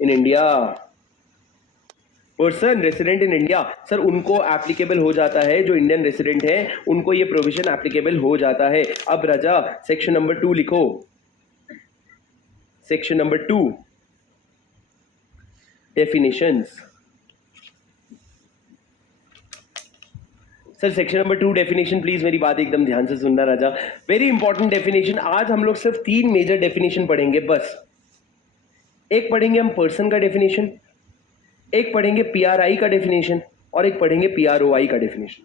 In India, person resident in India. Sir उनको applicable हो जाता है, जो इंडियन रेसिडेंट है उनको ये प्रोविजन एप्लीकेबल हो जाता है। अब राजा सेक्शन नंबर 2 लिखो, section number 2 definitions. Sir section number 2 definition, please मेरी बात एकदम ध्यान से सुनना राजा, वेरी इंपॉर्टेंट डेफिनेशन। आज हम लोग सिर्फ 3 मेजर डेफिनेशन पढ़ेंगे बस। एक पढ़ेंगे हम पर्सन का डेफिनेशन, एक पढ़ेंगे पीआरआई का डेफिनेशन, और एक पढ़ेंगे पीआरओआई का डेफिनेशन।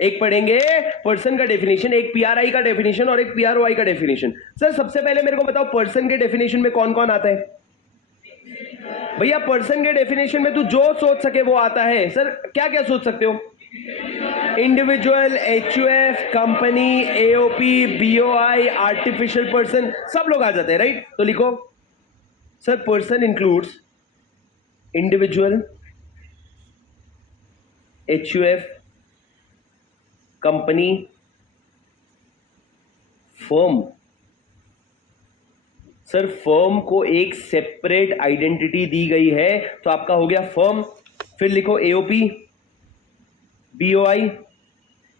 एक पढ़ेंगे पर्सन का डेफिनेशन, एक पीआरआई का डेफिनेशन और एक पीआरओआई का डेफिनेशन। सर सबसे पहले मेरे को बताओ पर्सन के डेफिनेशन में कौन कौन आता है? भैया पर्सन के डेफिनेशन में तू जो सोच सके वो आता है। सर क्या क्या सोच सकते हो? Individual, HUF, company, AOP, BOI, artificial person, सब लोग आ जाते हैं, राइट? तो लिखो sir person includes individual, HUF, company, firm. Sir firm को एक सेपरेट आइडेंटिटी दी गई है तो आपका हो गया फर्म। फिर लिखो एओपी, बीओआई।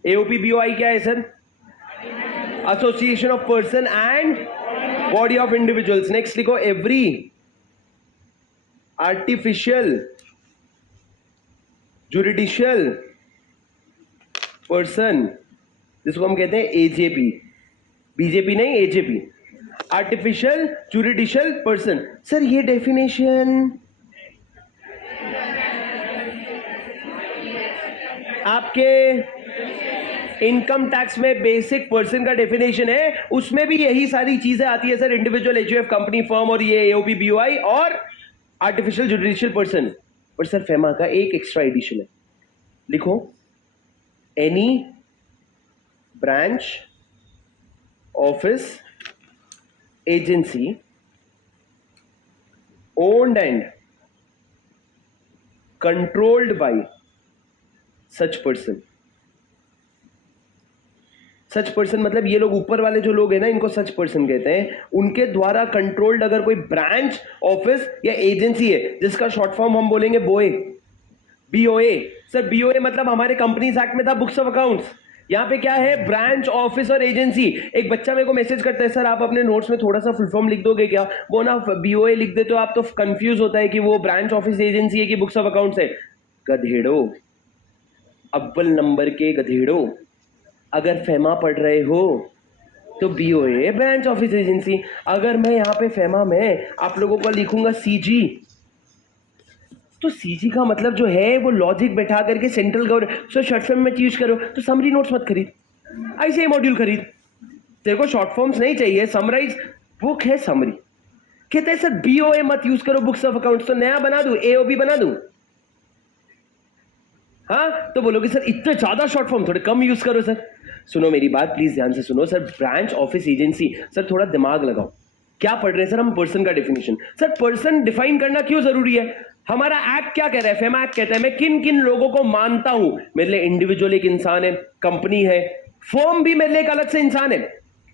एओपी बीओआई क्या है sir? Association of person and body of individuals. Next लिखो एवरी आर्टिफिशियल जुडिशियल पर्सन, जिसको हम कहते हैं एजेपी, बीजेपी नहीं AJP, artificial judicial person. Sir ये डेफिनेशन आपके इनकम टैक्स में बेसिक पर्सन का डेफिनेशन है, उसमें भी यही सारी चीजें आती है sir, individual, HUF, company, firm और ये एओपी, बीओआई और आर्टिफिशियल जुडिशियल पर्सन। पर सर फेमा का एक एक्स्ट्रा एडिशन है, लिखो any branch, office, agency owned and controlled by such person। Such person मतलब ये लोग ऊपर वाले जो लोग हैं ना, इनको सच पर्सन कहते हैं। उनके द्वारा कंट्रोल्ड अगर कोई ब्रांच, ऑफिस या एजेंसी है, जिसका शॉर्ट फॉर्म हम बोलेंगे बोए, बीओए। सर बीओए मतलब हमारे कंपनीज एक्ट में था बुक्स ऑफ अकाउंट्स, यहाँ पे क्या है? ब्रांच, ऑफिस और एजेंसी। एक बच्चा मेरे को मैसेज करता है, सर आप अपने नोट्स में थोड़ा सा फुल फॉर्म लिख दोगे क्या? वो ना बीओए लिख दे तो आप तो कंफ्यूज होता है कि वो ब्रांच, ऑफिस, एजेंसी है कि बुक्स ऑफ अकाउंट्स है। गधेड़ो, अव्वल नंबर के गधेड़ो, अगर फेमा पढ़ रहे हो तो बीओए ब्रांच, ऑफिस, एजेंसी। अगर मैं यहाँ पे फेमा में आप लोगों को लिखूंगा सीजी, तो सीजी का मतलब जो है वो लॉजिक बैठा करके central government. So short form में चूज करो तो समरी नोट्स मत खरीद, ऐसे ही मॉड्यूल खरीद। तेरे को शॉर्ट फॉर्म्स नहीं चाहिए, समराइज बुक है समरी। कहते हैं सर बीओए मत यूज करो बुक्स ऑफ अकाउंट्स, तो नया बना दूं, एओबी बना दूं? हाँ तो बोलोगे सर इतने ज्यादा शॉर्ट फॉर्म थोड़े कम यूज करो। सर सुनो मेरी बात, प्लीज ध्यान से सुनो। Sir branch, office, agency, sir थोड़ा दिमाग लगाओ। क्या पढ़ रहे हैं सर हम? पर्सन का डेफिनेशन। सर पर्सन डिफाइन करना क्यों जरूरी है? हमारा एक्ट क्या कह रहा है? फेमा एक्ट कहता है मैं किन किन लोगों को मानता हूं। मेरे लिए इंडिविजुअल एक इंसान है, कंपनी है, फर्म भी मेरे लिए एक अलग से इंसान है।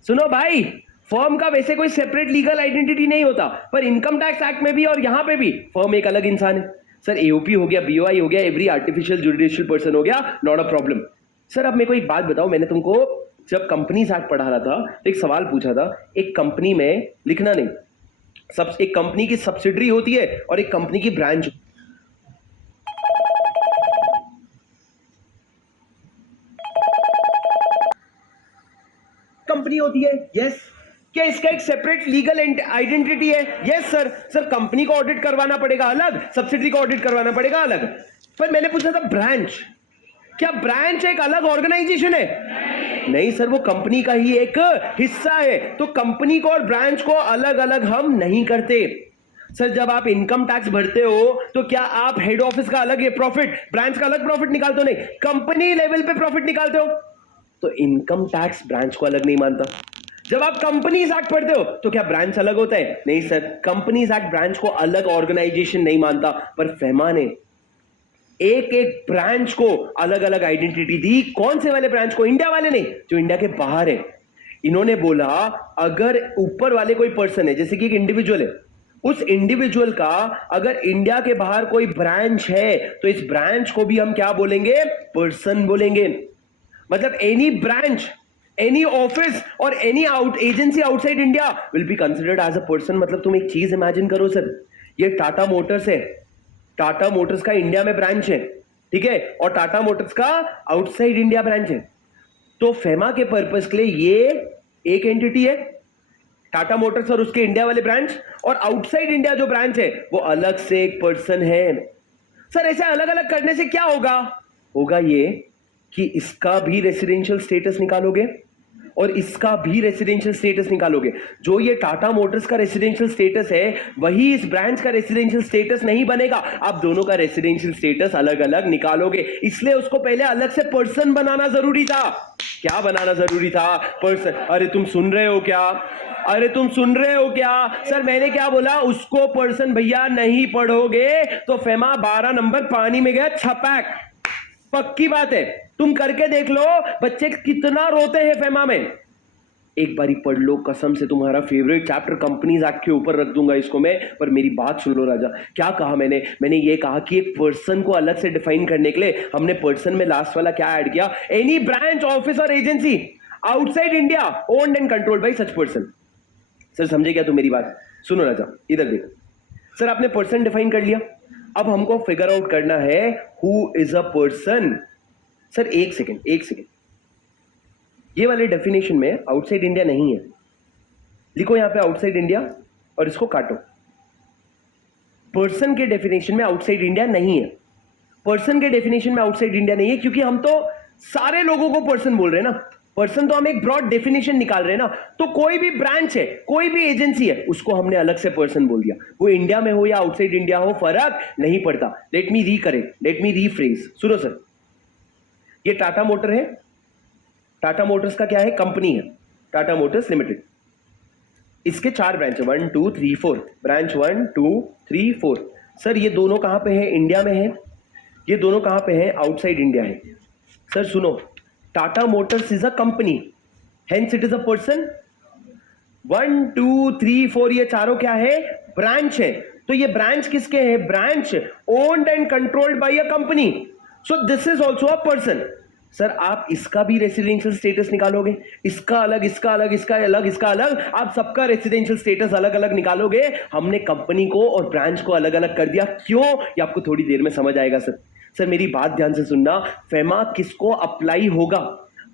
सुनो भाई, फर्म का वैसे कोई सेपरेट लीगल आइडेंटिटी नहीं होता, पर इनकम टैक्स एक्ट में भी और यहां पे भी फर्म एक अलग इंसान है। सर एओपी हो गया, बीओआई हो गया, एवरी आर्टिफिशियल जुडिशियल पर्सन हो गया, नॉट अ प्रॉब्लम। सर अब मेरे को एक बात बताओ, मैंने तुमको जब कंपनीज एक्ट पढ़ा रहा था तो एक सवाल पूछा था, एक कंपनी में लिखना नहीं, सब एक कंपनी की सब्सिडरी होती है और एक कंपनी की ब्रांच। कंपनी होती है, यस। क्या इसका एक सेपरेट लीगल आइडेंटिटी है? Yes sir. सर कंपनी को ऑडिट करवाना पड़ेगा अलग, सब्सिडरी को ऑडिट करवाना पड़ेगा अलग। पर मैंने पूछा था ब्रांच, क्या ब्रांच एक अलग ऑर्गेनाइजेशन है? नहीं सर, वो कंपनी का ही एक हिस्सा है। तो कंपनी को और ब्रांच को अलग अलग हम नहीं करते। सर जब आप इनकम टैक्स भरते हो तो क्या आप हेड ऑफिस का अलग है प्रॉफिट, ब्रांच का अलग प्रॉफिट निकालते हो? नहीं, कंपनी लेवल पे प्रॉफिट निकालते हो। तो इनकम टैक्स ब्रांच को अलग नहीं मानता। जब आप कंपनीज एक्ट पढ़ते हो तो क्या ब्रांच अलग होता है? नहीं सर, कंपनीज एक्ट ब्रांच को अलग ऑर्गेनाइजेशन नहीं मानता। पर फेमा ने एक एक ब्रांच को अलग अलग आइडेंटिटी दी। कौन से वाले ब्रांच को? इंडिया वाले नहीं, जो इंडिया के बाहर है। इन्होंने बोला अगर ऊपर वाले कोई पर्सन है, जैसे कि एक इंडिविजुअल है, उस इंडिविजुअल का अगर इंडिया के बाहर कोई ब्रांच है तो इस ब्रांच को भी हम क्या बोलेंगे? पर्सन बोलेंगे। मतलब एनी ब्रांच, एनी ऑफिस और any agency outside India will be considered as a person. मतलब तुम एक चीज इमेजिन करो सर, ये टाटा मोटर्स है, टाटा मोटर्स का इंडिया में ब्रांच है, ठीक है, और टाटा मोटर्स का आउटसाइड इंडिया ब्रांच है। तो फेमा के पर्पस के लिए ये एक एंटिटी है, टाटा मोटर्स और उसके इंडिया वाले ब्रांच, और आउटसाइड इंडिया जो ब्रांच है वो अलग से एक पर्सन है। सर ऐसे अलग अलग करने से क्या होगा? होगा ये कि इसका भी रेसिडेंशियल स्टेटस निकालोगे और इसका भी रेसिडेंशियल स्टेटस निकालोगे। जो ये टाटा मोटर्स का रेसिडेंशियल स्टेटस है वही इस ब्रांच का रेसिडेंशियल स्टेटस नहीं बनेगा। आप दोनों का रेसिडेंशियल स्टेटस अलग अलग निकालोगे, इसलिए उसको पहले अलग से पर्सन बनाना जरूरी था। क्या बनाना जरूरी था? पर्सन। अरे तुम सुन रहे हो क्या? अरे तुम सुन रहे हो क्या? सर मैंने क्या बोला? उसको पर्सन भैया नहीं पढ़ोगे तो फेमा 12 नंबर पानी में गया छपैक। पक्की बात है, तुम करके देख लो बच्चे कितना रोते हैं फेमा में। एक बारी पढ़ लो, कसम से तुम्हारा फेवरेट चैप्टर कंपनीज एक्ट के ऊपर रख दूंगा इसको मैं। पर मेरी बात सुन लो राजा, क्या कहा मैंने ये कहा कि एक पर्सन को अलग से डिफाइन करने के लिए हमने पर्सन में लास्ट वाला क्या ऐड किया? एनी ब्रांच, ऑफिस और agency outside India owned and controlled by such person. Sir समझे क्या तुम मेरी बात? सुनो राजा, इधर देखो। सर आपने पर्सन डिफाइन कर लिया, अब हमको फिगर आउट करना है who is a person. Sir एक सेकेंड, ये वाले डेफिनेशन में आउटसाइड इंडिया नहीं है। लिखो यहां पे आउटसाइड इंडिया और इसको काटो। पर्सन के डेफिनेशन में आउटसाइड इंडिया नहीं है। पर्सन के डेफिनेशन में आउटसाइड इंडिया नहीं है क्योंकि हम तो सारे लोगों को पर्सन बोल रहे हैं ना। पर्सन तो हम एक ब्रॉड डेफिनेशन निकाल रहे हैं ना। तो कोई भी ब्रांच है, कोई भी एजेंसी है, उसको हमने अलग से पर्सन बोल दिया। वो इंडिया में हो या आउटसाइड इंडिया हो फर्क नहीं पड़ता। Let me rephrase. सुनो सर, ये टाटा मोटर है, टाटा मोटर्स का क्या है? कंपनी है, टाटा मोटर्स लिमिटेड। इसके 4 ब्रांच है, 1 2 3 4, ब्रांच 1 2 3 4। सर ये दोनों कहां पे है? इंडिया में है। ये दोनों कहां पे है? आउटसाइड इंडिया है। सर सुनो, Tata Motors is a company, hence it is a person. 1 2 3 4 ये चारों क्या है? ब्रांच है। तो ये ब्रांच किसके है? Branch owned and controlled by a company, so this is also a person. Sir आप इसका भी रेसिडेंशियल स्टेटस निकालोगे, इसका अलग, इसका अलग, इसका अलग, इसका अलग, आप सबका रेसिडेंशियल स्टेटस अलग अलग निकालोगे। हमने कंपनी को और ब्रांच को अलग अलग कर दिया। क्यों? ये आपको थोड़ी देर में समझ आएगा सर। सर मेरी बात ध्यान से सुनना, फेमा किसको अप्लाई होगा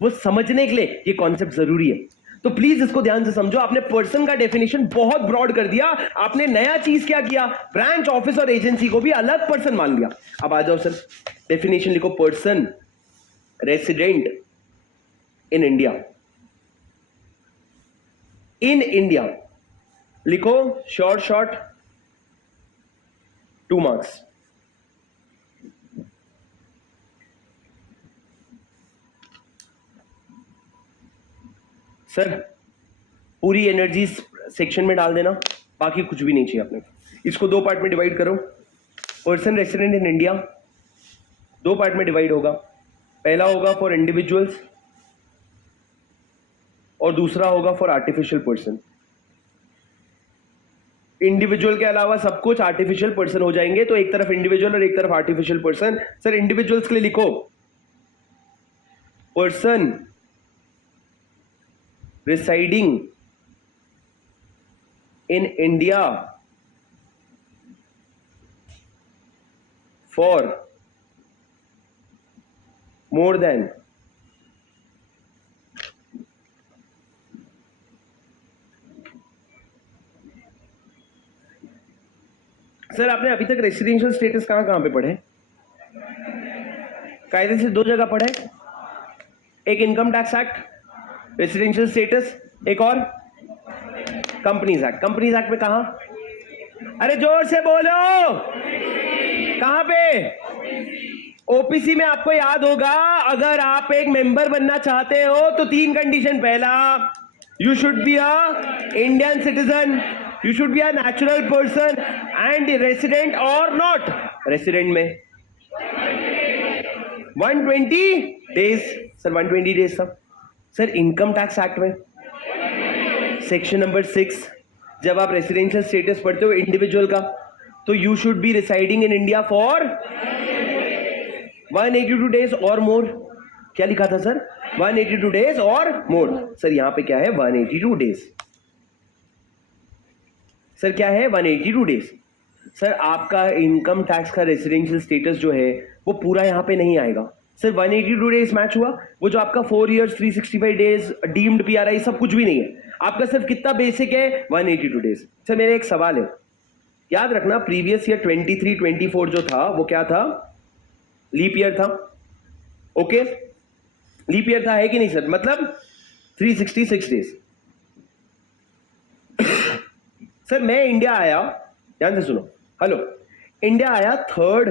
वो समझने के लिए ये कॉन्सेप्ट जरूरी है। तो प्लीज इसको ध्यान से समझो। आपने पर्सन का डेफिनेशन बहुत ब्रॉड कर दिया, आपने नया चीज क्या किया? ब्रांच, ऑफिस और एजेंसी को भी अलग पर्सन मान लिया। अब आ जाओ सर, डेफिनेशन लिखो। Person resident in India, in India लिखो, शॉर्ट 2 मार्क्स। सर पूरी एनर्जी सेक्शन में डाल देना, बाकी कुछ भी नहीं चाहिए आपने। इसको 2 पार्ट में डिवाइड करो। Person resident in India 2 part में डिवाइड होगा। पहला होगा फॉर इंडिविजुअल्स और दूसरा होगा फॉर आर्टिफिशियल पर्सन। इंडिविजुअल के अलावा सब कुछ आर्टिफिशियल पर्सन हो जाएंगे। तो एक तरफ इंडिविजुअल और एक तरफ आर्टिफिशियल पर्सन। सर इंडिविजुअल्स के लिए लिखो, person residing in India for more than sir आपने अभी तक रेसिडेंशियल स्टेटस कहां पे पढ़े? कायदे से 2 जगह पढ़े, एक income tax act residential status, एक और कंपनीज एक्ट। कंपनीज एक्ट में कहा? अरे जोर से बोलो, कहां पे? ओपीसी में। आपको याद होगा, अगर आप एक मेंबर बनना चाहते हो तो 3 कंडीशन। पहला, you should be a Indian citizen, you should be a natural person and resident और नॉट रेसिडेंट में 120 डेज। सर 120 डेज था। सर इनकम टैक्स एक्ट में सेक्शन नंबर 6, जब आप रेसिडेंशियल स्टेटस पढ़ते हो इंडिविजुअल का, तो you should be residing in India for 182 days और मोर. क्या लिखा था सर? 182 डेज और मोर. सर यहां पे क्या है? 182 डेज. सर क्या है? 182 डेज. सर आपका इनकम टैक्स का रेसिडेंशियल स्टेटस जो है वो पूरा यहां पे नहीं आएगा. सर 182 डेज मैच हुआ, वो जो आपका 4 इयर्स 365 डेज डीम्ड पीआरआई सब कुछ भी नहीं है. आपका सिर्फ कितना बेसिक है? 182 डेज. सर मेरा एक सवाल है, याद रखना प्रीवियस ईयर 23-24 जो था वो क्या था? लीप ईयर था. ओके, लीप ईयर था, है कि नहीं सर? मतलब 366 डेज. सर मैं इंडिया आया, ध्यान से सुनो, हेलो, इंडिया आया 3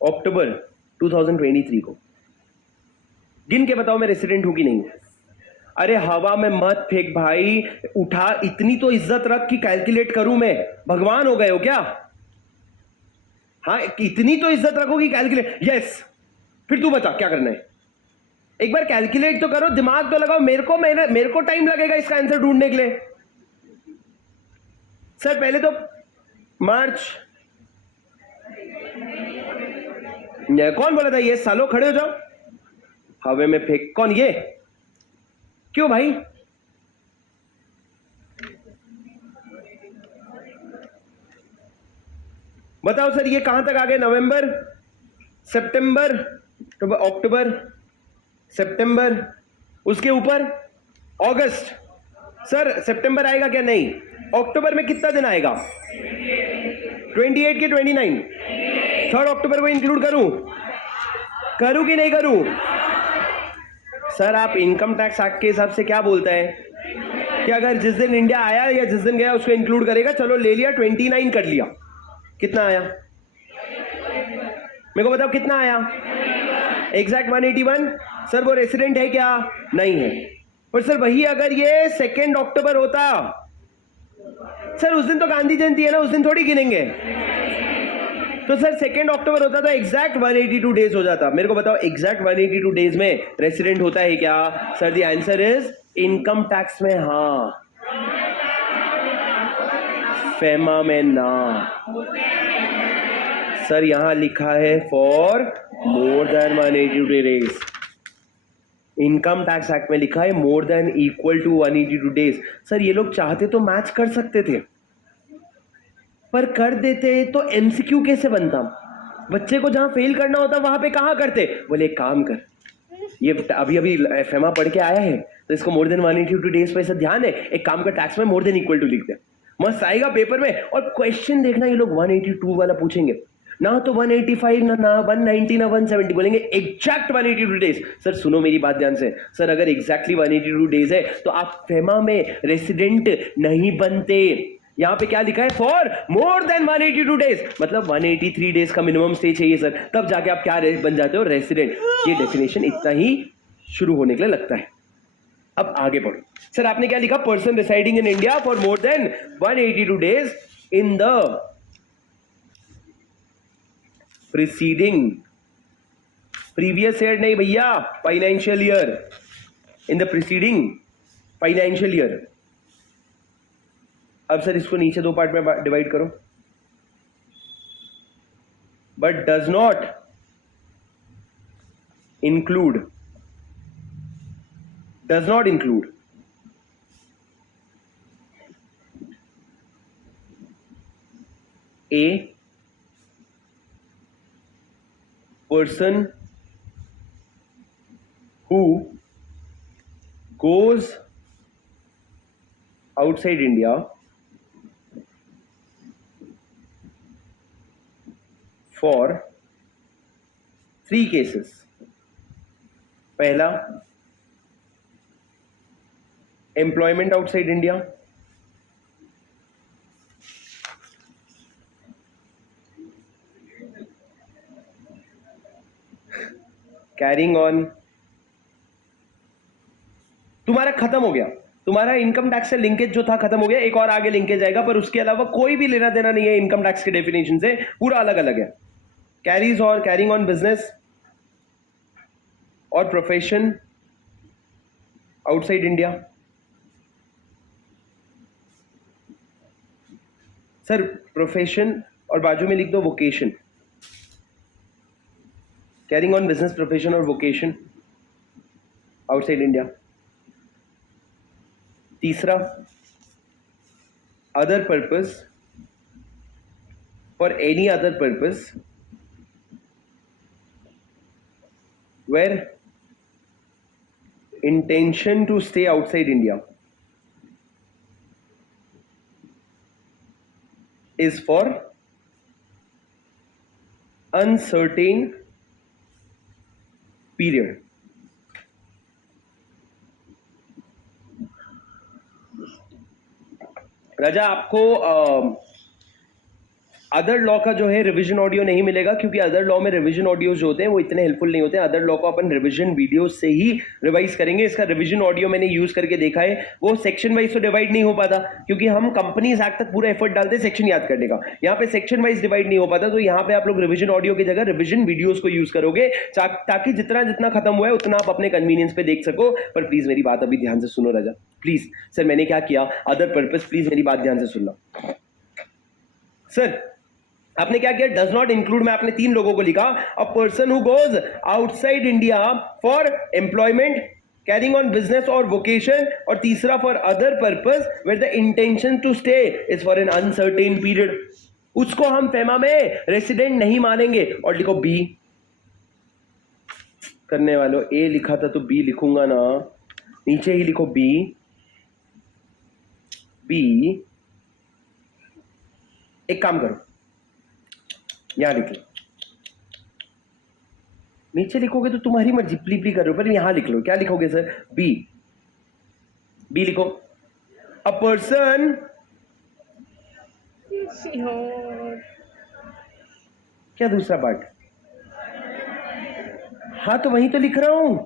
अक्टूबर 2023 को. गिन के बताओ मैं रेसिडेंट हूं कि नहीं. अरे हवा में मत फेंक भाई, उठा, इतनी तो इज्जत रख कि कैलकुलेट करूं मैं. भगवान हो गए हो क्या? हाँ, इतनी तो इज्जत रखो कि कैलकुलेट. यस, फिर तू बता क्या करना है. एक बार कैलकुलेट तो करो, दिमाग तो लगाओ. मेरे को टाइम लगेगा इसका आंसर ढूंढने के लिए. सर पहले तो मार्च, कौन बोला था ये? सालो खड़े हो जाओ. हवे में फेंक, कौन ये? क्यों भाई? बताओ सर, ये कहां तक आ गए? नवंबर, सितंबर, अक्टूबर, सितंबर, उसके ऊपर अगस्त. सर सितंबर आएगा क्या? नहीं. अक्टूबर में कितना दिन आएगा? 28 के 29. 3 अक्टूबर को इंक्लूड करूं कि नहीं करूं? सर आप इनकम टैक्स एक्ट के हिसाब से क्या बोलता है कि अगर जिस दिन इंडिया आया या जिस दिन गया उसको इंक्लूड करेगा. चलो ले लिया, 29 कर लिया. कितना आया मेरे को बताओ? कितना आया? एग्जैक्ट 181. सर वो रेसिडेंट है क्या? नहीं है. पर सर वही अगर ये 2 अक्टूबर होता, सर उस दिन तो गांधी जयंती है ना, उस दिन थोड़ी गिनेंगे. तो सर 2 अक्टूबर होता तो एग्जैक्ट 182 डेज हो जाता. मेरे को बताओ एग्जैक्ट 182 डेज में रेसिडेंट होता है क्या? Sir the answer is income tax में हाँ, फेमा में ना. सर यहां लिखा है for more than 182 days. Income tax act में लिखा है more than equal to 182 days. Sir ये लोग चाहते तो मैच कर सकते थे, पर कर देते तो एमसीक्यू कैसे बनता? बच्चे को जहां फेल करना होता वहां पे कहां करते? बोले एक काम कर, ये अभी अभी फेमा पढ़ के आया है तो इसको मोर देन 182 डेज पे ऐसा ध्यान है, एक काम कर टैक्स में मोर देन इक्वल टू लिख दे. मस्त आएगा पेपर में. और क्वेश्चन देखना, ये लोग 182 वाला पूछेंगे ना, तो 185 ना 190 ना 170, बोलेंगे एग्जैक्ट 182 डेज. सर सुनो मेरी बात ध्यान से. सर अगर एग्जैक्टली 182 डेज है तो आप फेमा में रेसिडेंट नहीं बनते. यहां पे क्या लिखा है? फॉर मोर देन 182 डेज, मतलब 183 डेज का मिनिमम स्टे चाहिए सर, तब जाके आप क्या बन जाते हो? रेसिडेंट. ये डेफिनेशन इतना ही शुरू होने के लिए लगता है. अब आगे बढ़ो. सर आपने क्या लिखा? Person residing in India for more than 182 days in the preceding, previous year नहीं भैया, financial year. In the preceding financial year. अब सर इसको नीचे 2 पार्ट में डिवाइड करो. But does not include, does not include A person who goes outside India for 3 cases. पहला, employment outside India. Carrying on, तुम्हारा खत्म हो गया, तुम्हारा इनकम टैक्स से लिंकेज जो था खत्म हो गया. एक और आगे लिंकेज आएगा, पर उसके अलावा कोई भी लेना देना नहीं है इनकम टैक्स के डेफिनेशन से, पूरा अलग अलग है. कैरीज और कैरिंग ऑन बिजनेस और profession outside India. Sir profession और बाजू में लिख दो vocation, carrying on business, profession और वोकेशन आउटसाइड इंडिया। तीसरा, other purpose, for any other purpose where intention to stay outside India is for uncertain period. राजा आपको other law का जो है रिवीजन ऑडियो नहीं मिलेगा, क्योंकि अदर लॉ में रिवीजन ऑडियोज जो होते हैं वो इतने हेल्पफुल नहीं होते हैं। अदर लॉ को अपन रिवीजन वीडियो से ही रिवाइज करेंगे। इसका रिवीजन ऑडियो मैंने यूज करके देखा है, वो सेक्शन वाइज तो डिवाइड नहीं हो पाता, क्योंकि हम कंपनीज एक्ट तक पूरा एफर्ट डालते हैं सेक्शन याद करने का। यहाँ पे सेक्शन वाइज डिवाइड नहीं हो पाता, तो यहाँ पे आप लोग रिवीजन ऑडियो की जगह रिवीजन वीडियोज को यूज करोगे, ताकि जितना जितना खत्म हुआ है उतना आप अपने कन्वीनियंस पे देख सको। पर प्लीज मेरी बात अभी ध्यान से सुनो राजा, प्लीज। सर मैंने क्या किया, अदर पर्पस, प्लीज मेरी बात ध्यान से सुनना। सर आपने क्या किया, डज नॉट इंक्लूड में आपने 3 लोगों को लिखा, a person who goes outside India for employment, carrying on business और वोकेशन, और तीसरा for other purpose where the intention to stay is for an uncertain period. उसको हम फेमा में रेसिडेंट नहीं मानेंगे। और लिखो बी, करने वालों ए लिखा था तो बी लिखूंगा ना, नीचे ही लिखो बी। बी एक काम करो, यहां लिख लो, नीचे लिखोगे तो तुम्हारी मर्जी, प्ली करो, पर यहां लिख लो। क्या लिखोगे सर, बी। बी लिखो, अ पर्सन, क्या दूसरा पार्ट, हाँ तो वही तो लिख रहा हूं।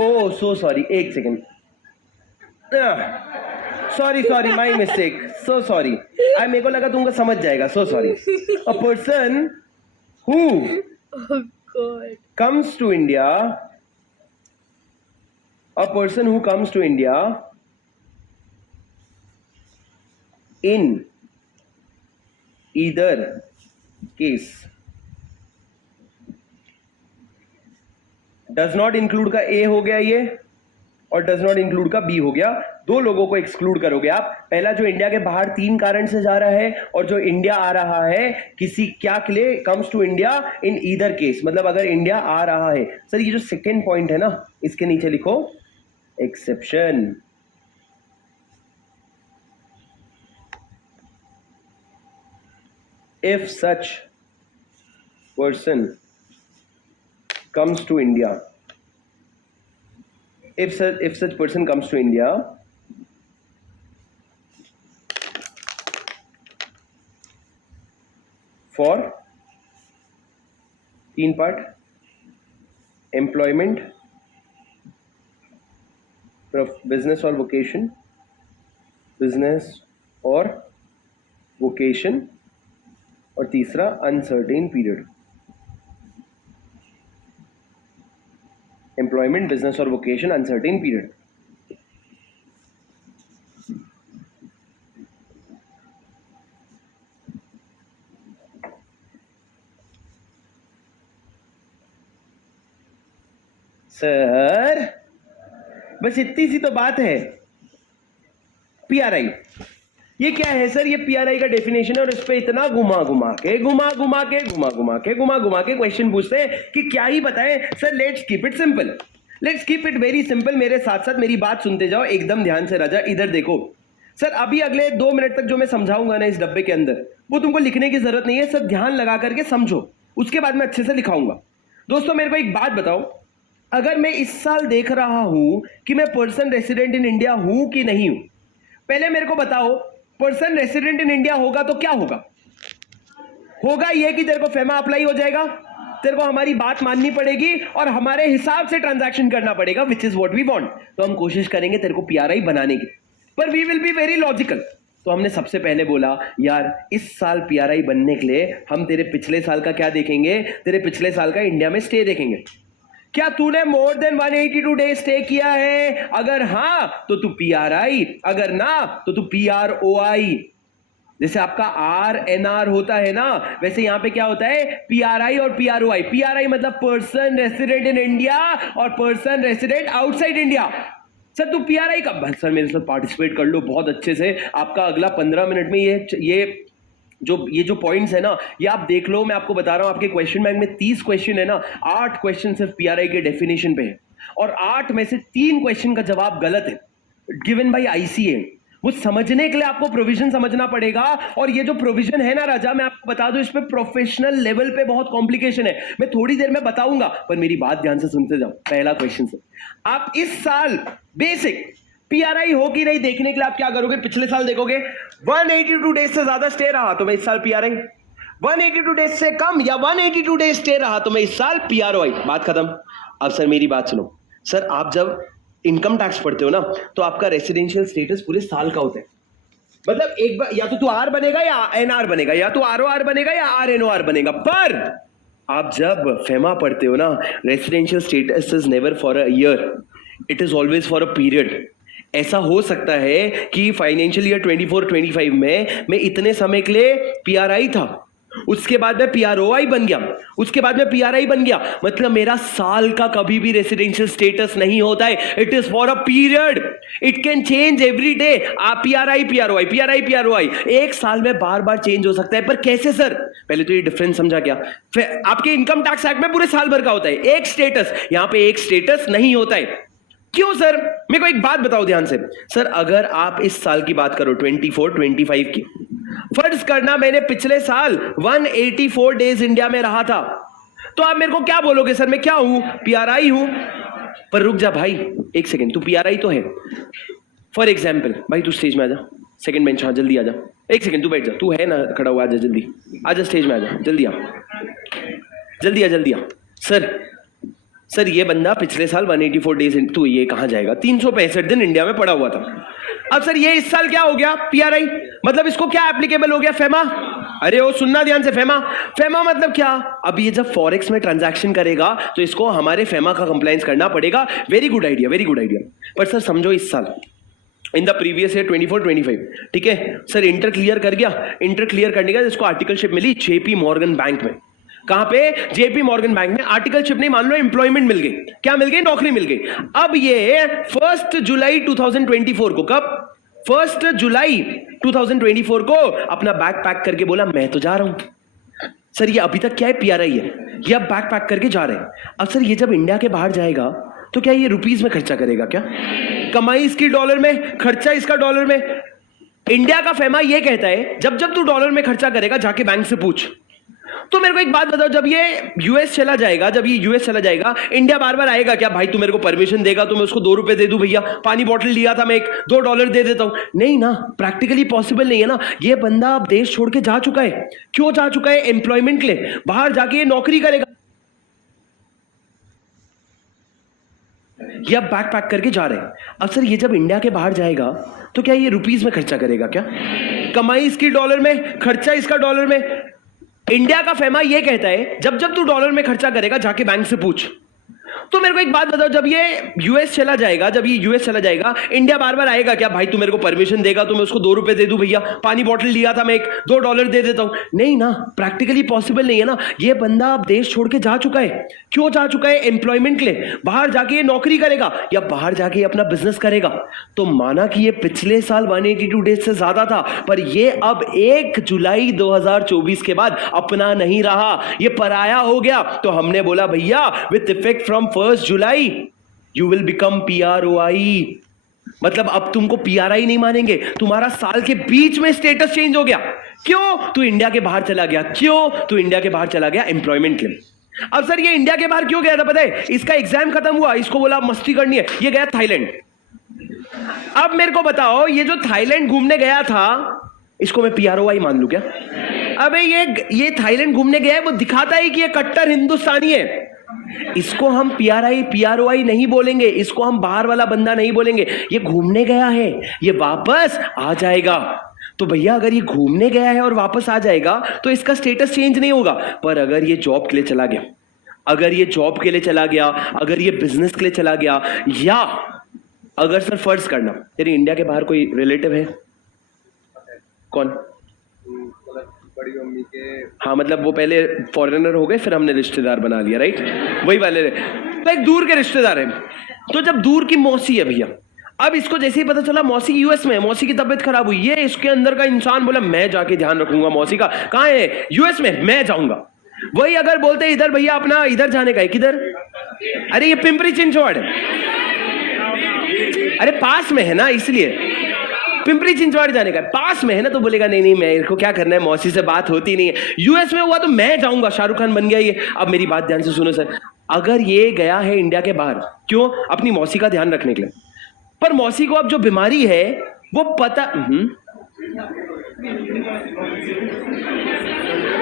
ओ सो सॉरी, एक second, sorry my mistake, so sorry. मेरे को लगा तुमको समझ जाएगा, so sorry. A person who comes to India, a person who comes to India in either case, does not include का ए हो गया ये, और डज नॉट इंक्लूड का बी हो गया। 2 लोगों को एक्सक्लूड करोगे आप। पहला जो इंडिया के बाहर 3 कारण से जा रहा है, और जो इंडिया आ रहा है किसी क्या के लिए, comes to India in either case, मतलब अगर इंडिया आ रहा है। सर ये जो सेकेंड पॉइंट है ना, इसके नीचे लिखो exception. If such person comes to India, if such person comes to India for 3 part, employment, business or vocation, business or vocation, और तीसरा uncertain period, एम्प्लॉयमेंट, बिजनेस और वोकेशन, अनसर्टेन पीरियड। सर बस इतनी सी तो बात है। पीआरआई ये क्या है सर, ये पीआरआई का डेफिनेशन है, और इस पे इतना घुमा घुमा के क्वेश्चन पूछते हैं कि क्या ही बताएं। Sir let's keep it simple, let's keep it very simple. मेरे साथ साथ मेरी बात सुनते जाओ एकदम ध्यान से। राजा इधर देखो सर, अभी अगले 2 मिनट तक जो मैं समझाऊंगा ना इस डब्बे के अंदर, वो तुमको लिखने की जरूरत नहीं है, सब ध्यान लगा करके समझो, उसके बाद मैं अच्छे से लिखाऊंगा। दोस्तों मेरे को एक बात बताओ, अगर मैं इस साल देख रहा हूं कि मैं पर्सन रेसिडेंट इन इंडिया हूं कि नहीं हूं, पहले मेरे को बताओ, पर्सन रेसिडेंट इन इंडिया होगा तो क्या होगा? होगा ये कि तेरे को फेमा अप्लाई हो जाएगा, तेरे को हमारी बात माननी पड़ेगी और हमारे हिसाब से ट्रांजैक्शन करना पड़ेगा, which is what we want. तो हम कोशिश करेंगे तेरे को पीआरआई बनाने की, पर we will be very logical. तो हमने सबसे पहले बोला यार इस साल पीआरआई बनने के लिए हम तेरे पिछले साल का क्या देखेंगे, तेरे पिछले साल का इंडिया में स्टे देखेंगे। क्या तूने मोर देन 182 डेज स्टे किया है? अगर हां तो तू पीआरआई, अगर ना तो तू पीआरओआई। जैसे आपका आरएनआर होता है ना, वैसे यहां पे क्या होता है? पीआरआई और पीआरओआई। पीआरआई मतलब पर्सन रेसिडेंट इन इंडिया और person resident outside India. Sir तू पीआरआई का, सर मेरे साथ पार्टिसिपेट कर लो बहुत अच्छे से। आपका अगला 15 मिनट में ये जो पॉइंट्स है ना, ये आप देख लो। मैं आपको बता रहा हूं, आपके क्वेश्चन बैंक में 30 क्वेश्चन है ना, 8 क्वेश्चन सिर्फ पीआरआई के डेफिनेशन पे है और 8 में से 3 क्वेश्चन का जवाब गलत है, गिवन बाय आईसीए। वो समझने के लिए आपको प्रोविजन समझना पड़ेगा। और ये जो प्रोविजन है ना राजा, मैं आपको बता दूं, इस पे प्रोफेशनल लेवल पे बहुत कॉम्प्लिकेशन है। मैं थोड़ी देर में बताऊंगा, पर मेरी बात ध्यान से सुनते जाओ। पहला क्वेश्चन से, आप इस साल बेसिक पीआरआई हो कि नहीं देखने के लिए आप क्या करोगे? पिछले साल देखोगे 182 डेज से ज्यादा स्टे रहा तो मैं इस साल पीआरआई, 182 डेज से कम या 182 डेज स्टे रहा तो मैं इस साल पीआरओआई। बात खत्म। अब सर मेरी बात सुनो। सर आप जब इनकम टैक्स पढ़ते हो ना, तो आपका रेसिडेंशियल स्टेटस पूरे साल का होता है। मतलब एक बार या तो तू आर बनेगा या एनआर बनेगा, या तो आरओआर बनेगा या आरएनओआर बनेगा। पर आप जब फेमा पढ़ते हो ना, residential status is never for a year, it is always for a period. ऐसा हो सकता है कि फाइनेंशियल ईयर 24-25 में मैं इतने समय के लिए पीआरआई था, उसके बाद मैं पीआरओआई बन गया, उसके बाद मैं पीआरआई बन गया। मतलब मेरा साल का कभी भी रेसिडेंशियल स्टेटस नहीं होता है। It is for a period, it can change every day. आप पीआरआई पीआरओआई, पीआरआई पीआरओआई एक साल में बार बार चेंज हो सकता है। पर कैसे सर? पहले तो ये डिफरेंस समझा क्या? फिर आपके इनकम टैक्स एक्ट में पूरे साल भर का होता है एक स्टेटस, यहां पे एक स्टेटस नहीं होता है। क्यों सर? मेरे को एक बात बताओ ध्यान से। सर अगर आप इस साल की बात करो 24-25 की, फर्ज करना मैंने पिछले साल 184 डेज इंडिया में रहा था, तो आप मेरे को क्या बोलोगे? सर मैं क्या हूं? पीआरआई हूं। पर रुक जा भाई, एक सेकेंड, तू पीआरआई तो है। फॉर एग्जाम्पल भाई तू स्टेज में आ जा, सेकेंड बेंच, हाँ जल्दी आ जा। एक सेकेंड तू बैठ जा, तू है ना खड़ा हुआ, आ जा जल्दी, आ जा स्टेज में आ जा, जल्दी आ, जल्दी आ, जल्दी आ। सर ये बंदा पिछले साल 184 डेज, तो ये कहां जाएगा? 365 दिन इंडिया में पड़ा हुआ था। अब सर ये इस साल क्या हो गया? पीआरआई। मतलब इसको क्या एप्लीकेबल हो गया? फेमा। अरे वो सुनना ध्यान से, फेमा। फेमा मतलब क्या? अब ये जब फॉरेक्स में ट्रांजैक्शन करेगा तो इसको हमारे फेमा का कंप्लायंस करना पड़ेगा। Very good idea, very good idea. पर सर समझो इस साल, इन द प्रीवियस ईयर 24-25, ठीक है सर, इंटर क्लियर कर गया। इंटर क्लियर करने का इसको आर्टिकलशिप मिली जेपी मॉर्गन बैंक में। कहां पे? जेपी मॉर्गन बैंक में। आर्टिकलशिप नहीं, मान लो एम्प्लॉयमेंट मिल गई। क्या मिल गई? नौकरी मिल गई। अब ये 1 जुलाई 2024 को, कब? 1 जुलाई 2024 को अपना बैग पैक करके बोला मैं तो जा रहा हूं। सर ये अभी तक क्या है? पीआरआई है। ये अब बैग पैक करके जा रहे हैं। अब सर ये जब इंडिया के बाहर जाएगा तो क्या ये रुपीस में खर्चा करेगा? क्या कमाई इसकी डॉलर में, खर्चा इसका डॉलर में। इंडिया का फेमा ये कहता है जब जब तू डॉलर में खर्चा करेगा जाके बैंक से पूछ। तो मेरे को एक बात बताओ, जब ये यूएस चला जाएगा, जब ये यूएस चला जाएगा, इंडिया बार बार आएगा क्या? भाई तू मेरे को परमिशन देगा तो मैं उसको 2 रुपए दे दूं भैया, पानी बॉटल लिया था मैं एक, $2 दे देता हूं। नहीं ना, प्रैक्टिकली पॉसिबल नहीं है ना। ये बंदा अब देश छोड़ के जा चुका है। क्यों जा चुका है? एम्प्लॉयमेंट के लिए। बाहर जाके ये नौकरी करेगा, ये अब बैग पैक करके जा रहे हैं। अब सर ये जब इंडिया के बाहर जाएगा तो क्या ये रुपीस में खर्चा करेगा? क्या कमाई इसकी डॉलर में, खर्चा इसका डॉलर में। इंडिया का फेमा ये कहता है जब जब तू डॉलर में खर्चा करेगा जाके बैंक से पूछ। तो मेरे को एक बात बताओ, जब ये यूएस चला जाएगा, जब ये यूएस चला जाएगा, इंडिया बार बार आएगा क्या? भाई तू मेरे को परमिशन देगा तो मैं उसको 2 रुपए दे दूं भैया, पानी बॉटल लिया था मैं एक, $2 दे देता हूं। नहीं ना, प्रैक्टिकली पॉसिबल नहीं है ना। ये बंदा अब देश छोड़ के जा चुका है। क्यों जा चुका है? एम्प्लॉयमेंट के लिए। बाहर जाके ये नौकरी करेगा या बाहर जाके अपना बिजनेस करेगा। तो माना कि ये पिछले साल 182 डेज से ज्यादा था, पर ये अब 1 जुलाई 2024 के बाद अपना नहीं रहा, ये पराया हो गया। तो हमने बोला भैया विथ इफेक्ट फ्रॉम 1 जुलाई यू विल बिकम पीआरओआई। मतलब अब तुमको पीआरआई नहीं मानेंगे, तुम्हारा साल के बीच में स्टेटस चेंज हो गया। क्यों? तू इंडिया के बाहर चला गया। क्यों तू इंडिया के बाहर चला गया? एम्प्लॉयमेंट के लिए। अब सर ये इंडिया के बाहर क्यों गया था पता है? इसका एग्जाम खत्म हुआ, इसको बोला मस्ती करनी है, ये गया थाईलैंड। अब मेरे को बताओ, ये जो थाईलैंड घूमने गया था, इसको मैं पीआरओआई मान लूं क्या? अबे ये थाईलैंड घूमने गया है, वो दिखाता है कि ये कट्टर हिंदुस्तानी है। इसको हम पीआरआई पीआरओआई नहीं बोलेंगे, इसको हम बाहर वाला बंदा नहीं बोलेंगे। ये घूमने गया है, ये वापस आ जाएगा। तो भैया अगर ये घूमने गया है और वापस आ जाएगा तो इसका स्टेटस चेंज नहीं होगा। पर अगर ये जॉब के लिए चला गया, अगर ये जॉब के लिए चला गया, अगर ये बिजनेस के लिए चला गया, या अगर सर फर्ज करना तेरी इंडिया के बाहर कोई रिलेटिव है, कौन? बड़ी मम्मी के। हाँ मतलब वो पहले फॉरेनर हो गए, फिर हमने रिश्तेदार बना लिया, राइट? वही वाले तो एक दूर के रिश्तेदार है। तो जब दूर की मौसी है भैया, अब इसको जैसे ही पता चला मौसी यूएस में है, मौसी की तबीयत खराब हुई, ये इसके अंदर का इंसान बोला मैं जाके ध्यान रखूंगा मौसी का। कहाँ है? यूएस में, मैं जाऊंगा। वही अगर बोलते इधर भैया अपना इधर जाने का है, किधर? अरे ये पिंपरी चिंचवड़ है, अरे पास में है ना, इसलिए पिंपरी चिंचवड़ जाने का, पास में है ना, तो बोलेगा नहीं नहीं मेरे को क्या करना है, मौसी से बात होती नहीं है। यूएस में हुआ तो मैं जाऊंगा, शाहरुख खान बन गया ये। अब मेरी बात ध्यान से सुनो सर, अगर ये गया है इंडिया के बाहर, क्यों? अपनी मौसी का ध्यान रखने के लिए। पर मौसी को अब जो बीमारी है वो पता,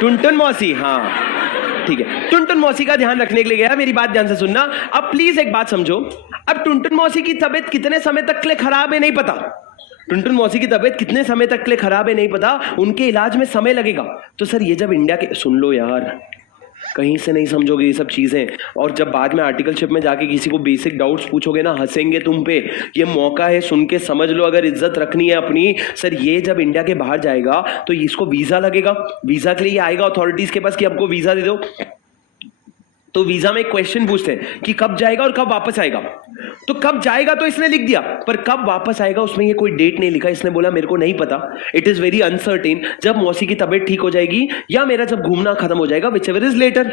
टुनटुन मौसी, हाँ ठीक है, टुनटुन मौसी का ध्यान रखने के लिए गया। मेरी बात ध्यान से सुनना। अब प्लीज एक बात समझो, अब टुनटुन मौसी की तबीयत कितने समय तक के लिए खराब है नहीं पता, टुनटुन मौसी की तबीयत कितने समय तक के लिए खराब है नहीं पता, उनके इलाज में समय लगेगा। तो सर ये जब इंडिया के, सुन लो यार, कहीं से नहीं समझोगे ये सब चीजें, और जब बाद में आर्टिकलशिप में जाके किसी को बेसिक डाउट्स पूछोगे ना, हंसेंगे तुम पे। ये मौका है, सुन के समझ लो, अगर इज्जत रखनी है अपनी। सर ये जब इंडिया के बाहर जाएगा तो इसको वीजा लगेगा, वीजा के लिए आएगा अथॉरिटीज के पास कि हमको वीजा दे दो। तो वीजा में एक क्वेश्चन पूछते हैं कि कब जाएगा और कब वापस आएगा। तो कब जाएगा तो इसने लिख दिया, पर कब वापस आएगा उसमें ये कोई डेट नहीं लिखा। इसने बोला मेरे को नहीं पता, इट इज वेरी अनसर्टेन, जब मौसी की तबीयत ठीक हो जाएगी या मेरा जब घूमना खत्म हो जाएगा, विच एवर इज लेटर।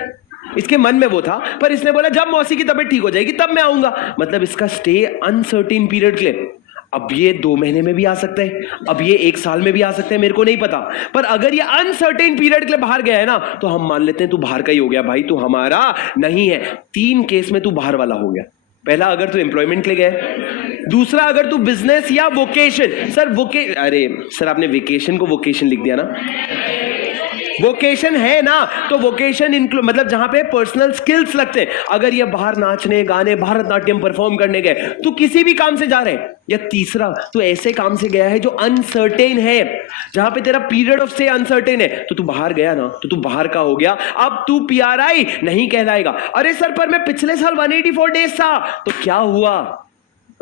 इसके मन में वो था, पर इसने बोला जब मौसी की तबीयत ठीक हो जाएगी तब मैं आऊंगा। मतलब इसका स्टे अनसर्टेन पीरियड के लिए। अब ये 2 महीने में भी आ सकता है, अब ये 1 साल में भी आ सकते हैं, मेरे को नहीं पता। पर अगर ये अनसर्टेन पीरियड के लिए बाहर गया है ना, तो हम मान लेते हैं तू बाहर का ही हो गया भाई, तू हमारा नहीं है। 3 केस में तू बाहर वाला हो गया। पहला, अगर तू एम्प्लॉयमेंट के लिए गया। दूसरा, अगर तू बिजनेस या वोकेशन। सर अरे सर आपने वेकेशन को वोकेशन लिख दिया ना, वोकेशन है ना, तो वोकेशन इंक्लूड मतलब जहां पे पर्सनल स्किल्स लगते हैं। अगर ये बाहर नाचने गाने भरतनाट्यम परफॉर्म करने गए, तो किसी भी काम से जा रहे हैं। या तीसरा, तो ऐसे काम से गया है जो अनसर्टेन है, जहां पे तेरा पीरियड ऑफ स्टे अनसर्टेन है, तो तू बाहर गया ना, तो तू बाहर का हो गया। अब तू पीआरआई नहीं कहलाएगा। अरे सर पर मैं पिछले साल 184 डेज था, तो क्या हुआ?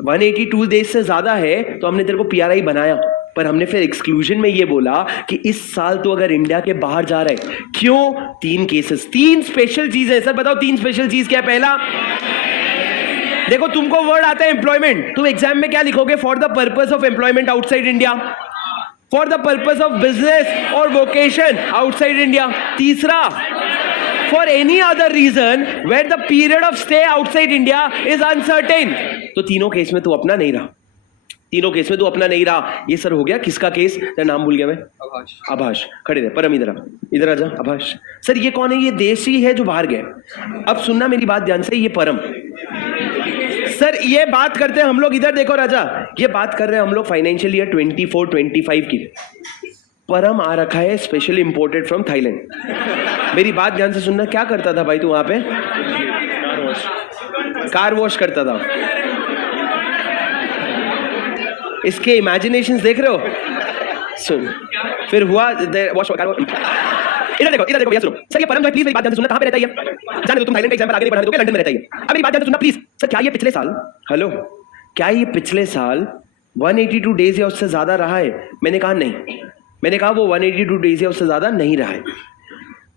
182 डेज से ज्यादा है तो हमने तेरे को पीआरआई बनाया, पर हमने फिर एक्सक्लूजन में ये बोला कि इस साल तो अगर इंडिया के बाहर जा रहा है। क्यों? 3 केसेस, 3 स्पेशल चीजें। सर बताओ 3 स्पेशल चीज क्या है? पहला, देखो तुमको वर्ड आता है एम्प्लॉयमेंट, तुम एग्जाम में क्या लिखोगे? For the purpose of employment outside India, for the purpose of business और वोकेशन आउटसाइड इंडिया। तीसरा, for any other reason where the period of stay outside India is uncertain. तो तीनों केस में तू अपना नहीं रहा, तीनों केस में तू अपना नहीं रहा। ये सर हो गया किसका केस? तेरा नाम भूल गया मैं। आभाष। खड़े रहे, परम इधर आजा। आभाष सर ये कौन है? ये देशी है जो बाहर गए। अब सुनना मेरी बात ध्यान से, ये परम सर, ये बात करते हैं हम लोग, इधर देखो राजा, ये बात कर रहे हैं हम लोग फाइनेंशियल ईयर 24-25 की। परम आ रखा है स्पेशली इंपोर्टेड फ्रॉम थाईलैंड। मेरी बात ध्यान से सुनना, क्या करता था भाई तू वहां पे? कार वॉश करता था। इसके इमेजिनेशंस देख रहे हो? सुन, फिर हुआ वॉश कार। इधर देखो भैया, सुनो सर, ये परम भाई प्लीज मेरी बात ध्यान से सुनना। कहां पे रहता है ये? जाने दो, तुम थाईलैंड का एग्जाम पर आगे नहीं बढ़ा दोगे, लंदन में रहता है। अब मेरी बात ध्यान से सुनना प्लीज। सर क्या ये पिछले साल, हेलो, क्या ये पिछले साल 182 डेज या उससे ज्यादा रहा है? मैंने कहा नहीं, मैंने कहा वो 182 डेज या उससे ज्यादा नहीं रहा है।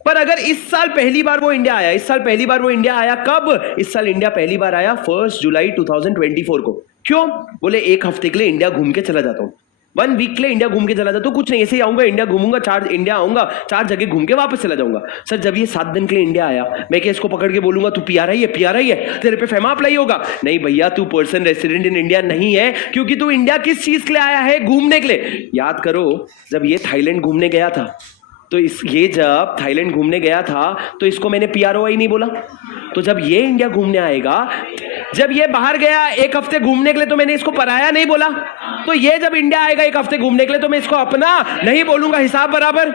पर अगर इस साल पहली बार वो इंडिया आया, इस साल पहली बार वो इंडिया आया कब? इस साल इंडिया पहली बार आया 1 जुलाई 2024 को। क्यों? बोले 1 हफ्ते के लिए इंडिया घूम के चला जाता हूं, 1 वीक के लिए इंडिया घूम के चला जाता हूं। कुछ नहीं, ऐसे ही आऊंगा, इंडिया घूमूंगा, 4 इंडिया आऊंगा, 4 जगह घूम के वापस चला जाऊंगा। सर जब ये 7 दिन के लिए इंडिया आया, मैं क्या इसको पकड़ के बोलूंगा तू पीआरआई है, पीआरआई है, तेरे पे फेमा अप्लाई होगा? नहीं भैया, तू पर्सन रेसिडेंट इन इंडिया नहीं है, क्योंकि तू इंडिया किस चीज के लिए आया है? घूमने के लिए। याद करो, जब ये थाईलैंड घूमने गया था, तो ये जब थाईलैंड घूमने गया था तो इसको मैंने पीआरओआई नहीं बोला। तो जब ये इंडिया घूमने आएगा, जब ये बाहर गया 1 हफ्ते घूमने के लिए, तो मैंने इसको पराया नहीं बोला। तो ये जब इंडिया आएगा 1 हफ्ते घूमने के लिए, तो मैं इसको अपना नहीं बोलूंगा, हिसाब बराबर।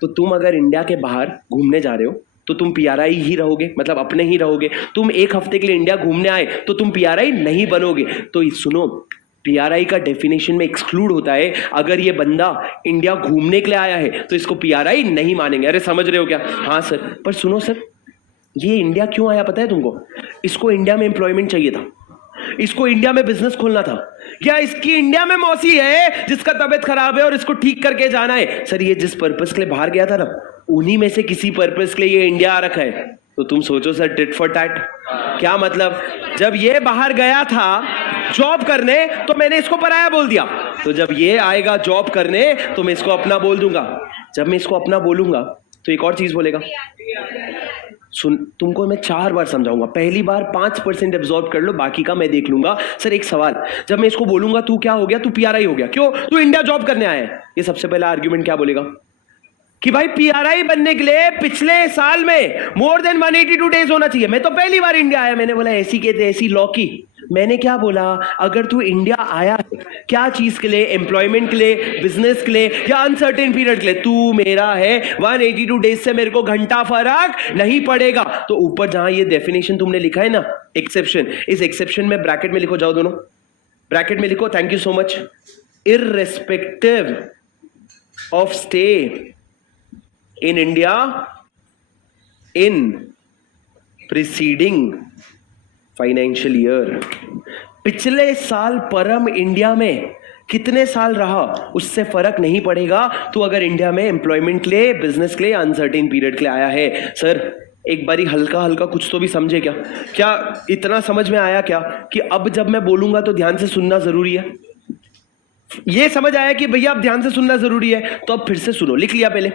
तो तुम अगर इंडिया के बाहर घूमने जा रहे हो तो तुम पीआरआई ही रहोगे, मतलब अपने ही रहोगे। तुम 1 हफ्ते के लिए इंडिया घूमने आए तो तुम पीआरआई नहीं बनोगे। तो सुनो, पीआरआई का डेफिनेशन में एक्सक्लूड होता है, अगर ये बंदा इंडिया घूमने के लिए आया है तो इसको पीआरआई नहीं मानेंगे। अरे समझ रहे हो क्या? हाँ सर। पर सुनो सर, ये इंडिया क्यों आया पता है तुमको? इसको इंडिया में एम्प्लॉयमेंट चाहिए था, इसको इंडिया में बिजनेस खोलना था। क्या इसकी इंडिया में मौसी है जिसका तबीयत खराब है और इसको ठीक करके जाना है? सर ये जिस पर्पस के लिए बाहर गया था ना, उन्हीं में से किसी पर्पस के लिए ये इंडिया आ रखा है। तो तुम सोचो सर, टिट फॉर टैट। क्या मतलब? जब ये बाहर गया था जॉब करने तो मैंने इसको पराया बोल दिया, तो जब ये आएगा जॉब करने तो मैं इसको अपना बोल दूंगा। जब मैं इसको अपना बोलूंगा तो एक और चीज बोलेगा। सुन, तुमको मैं 4 बार समझाऊंगा, पहली बार 5% एब्जॉर्ब कर लो, बाकी का मैं देख लूंगा। सर एक सवाल, जब मैं इसको बोलूंगा तू क्या हो गया? तू पीआरआई हो गया। क्यों? तू इंडिया जॉब करने आया है। ये सबसे पहला आर्ग्यूमेंट क्या बोलेगा कि भाई पीआरआई बनने के लिए पिछले साल में मोर देन 182 डेज होना चाहिए। मैं तो पहली बार इंडिया आया। मैंने बोला ऐसी के ऐसी लॉ की। मैंने क्या बोला? अगर तू इंडिया आया है क्या चीज के लिए? एम्प्लॉयमेंट के लिए, बिजनेस के लिए, या अनसर्टेन पीरियड के लिए? तू मेरा है, 182 डेज से मेरे को घंटा फर्क नहीं पड़ेगा। तो ऊपर जहां ये डेफिनेशन तुमने लिखा है ना, एक्सेप्शन, इस एक्सेप्शन में ब्रैकेट में लिखो, जाओ दोनों ब्रैकेट में लिखो, thank you so much, irrespective of stay in India in preceding financial year। पिछले साल परम इंडिया में कितने साल रहा उससे फर्क नहीं पड़ेगा। तो अगर इंडिया में एम्प्लॉयमेंट के लिए, बिजनेस के लिए, अनसर्टेन पीरियड के लिए आया है। सर एक बारी हल्का हल्का कुछ तो भी समझे क्या? क्या इतना समझ में आया क्या कि अब जब मैं बोलूंगा तो ध्यान से सुनना जरूरी है? ये समझ आया कि भैया अब ध्यान से सुनना जरूरी है? तो अब फिर से सुनो, लिख लिया पहले।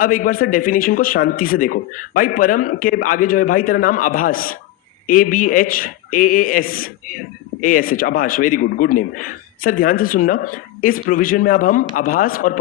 अब एक बार से डेफिनेशन को शांति से देखो। भाई परम के आगे जो है, भाई तेरा नाम आभास, ABHAAS, आभास, very good, good name. Sir ध्यान से सुनना, इस प्रोविजन में अब हम आभास और